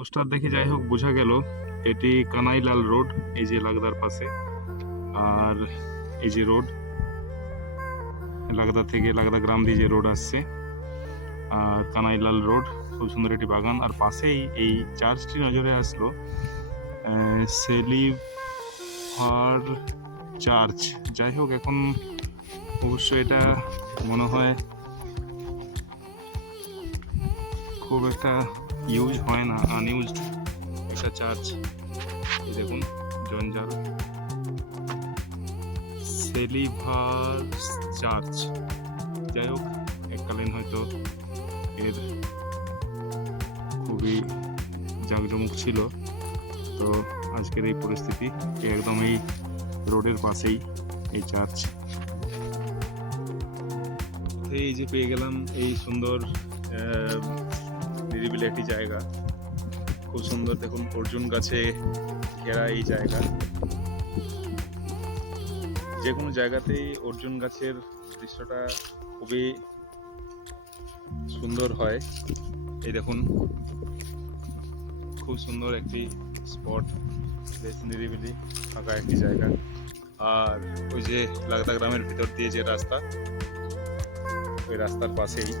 Poster দেখে যাই হোক বোঝা গেল এটি কানাইলাল রোড, এই যে লাগদার পাশে। আর এই যে রোড লাগদা থেকে, লাগদা গ্রাম দিয়ে যে রোড আসছে, আর কানাইলাল রোড, খুব সুন্দর একটি বাগান। আর পাশেই এই চার্চটি নজরে আসলো, সেলিভার চার্চ। যাই হোক, এখন অবশ্য এটা মনে হয় খুব একটা ইউজ হয় না, আনইউজড একটা চার্চ। এই দেখুন জঞ্জাল, সেলিভার চার্চ। যাই হোক, এককালীন হয়তো এর খুবই জাঁকজমক ছিল, তো আজকের এই পরিস্থিতি একদম এই রোডের পাশেই এই চার্চ। এই যে পেয়ে গেলাম এই সুন্দর নিরিবিলি একটি জায়গা, খুব সুন্দর। দেখুন অর্জুন গাছে ঘেরা এই জায়গা। যে কোনো জায়গাতেই অর্জুন গাছের দৃশ্যটা খুবই সুন্দর হয়। এই দেখুন খুব সুন্দর একটি স্পট, বেশ নিরিবিলি ফাঁকা একটি জায়গা। আর ওই যে লাগদা গ্রামের ভিতর দিয়ে যে রাস্তা, ওই রাস্তার পাশেই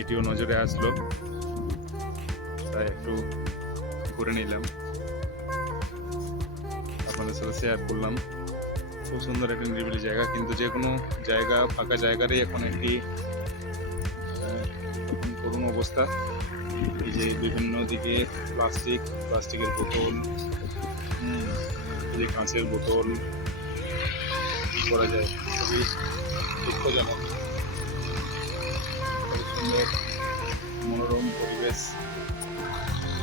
এটিও নজরে আসলো, তাই একটু ঘুরে নিলাম, আপনাদের সাথে শেয়ার করলাম। খুব সুন্দর একটা নিরিবিলি জায়গা, কিন্তু যে কোনো জায়গা, ফাঁকা জায়গারই এখন একটি করুণ অবস্থা। এই যে বিভিন্ন দিকে প্লাস্টিকের বোতল, এই যে কাঁচের বোতল, কি করা যায়, খুবই দুঃখজনক। খুব সুন্দর মনোরম পরিবেশ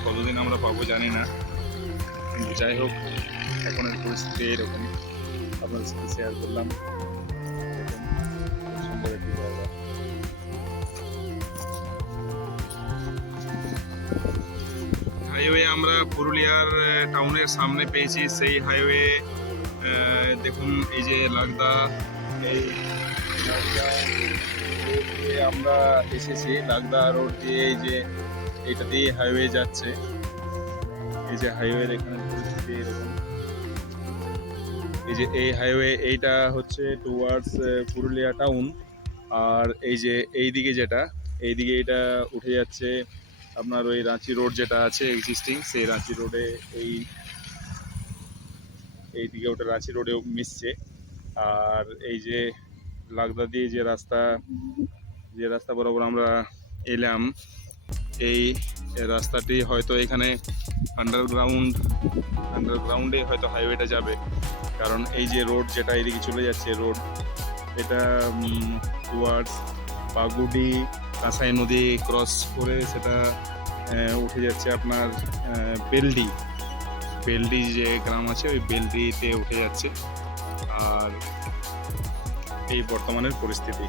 কতদিন আমরা পাবো জানি না, কিন্তু যাই হোক এখনের পরিস্থিতি এরকম, আপনাদের সাথে শেয়ার করলাম। খুব সুন্দর একটি জায়গা। হাইওয়ে আমরা পুরুলিয়ার টাউনের সামনে পেয়েছি। সেই হাইওয়ে দেখুন, এই যে লাগদা, এই লাগদা রোড দিয়ে আমরা এসেছি। লাগদা রোড দিয়ে এই যে এটা দিয়ে হাইওয়ে যাচ্ছে। এই যে হাইওয়ের এখানে পরিস্থিতি এরকম। এই যে এই হাইওয়ে, এইটা হচ্ছে টুয়ার্ডস পুরুলিয়া টাউন। আর এই যে এইদিকে যেটা, এইদিকে এটা উঠে যাচ্ছে আপনার ওই রাঁচি রোড যেটা আছে এক্সিস্টিং, সেই রাঁচি রোডে এইদিকে ওটা রাঁচি রোডেও মিশছে। আর এই যে লাগদা দিয়ে যে রাস্তা বরাবর আমরা এলাম, এই রাস্তাটি হয়তো এখানে আন্ডারগ্রাউন্ডে হয়তো হাইওয়েটা যাবে, কারণ এই যে রোড যেটা এদিকে চলে যাচ্ছে রোড, এটা টুয়ার্ডস পাগুডি কাঁসাই নদী ক্রস করে সেটা উঠে যাচ্ছে আপনার বেলডি যে গ্রাম আছে, ওই বেলডিতে উঠে যাচ্ছে। আর এই বর্তমানের পরিস্থিতি।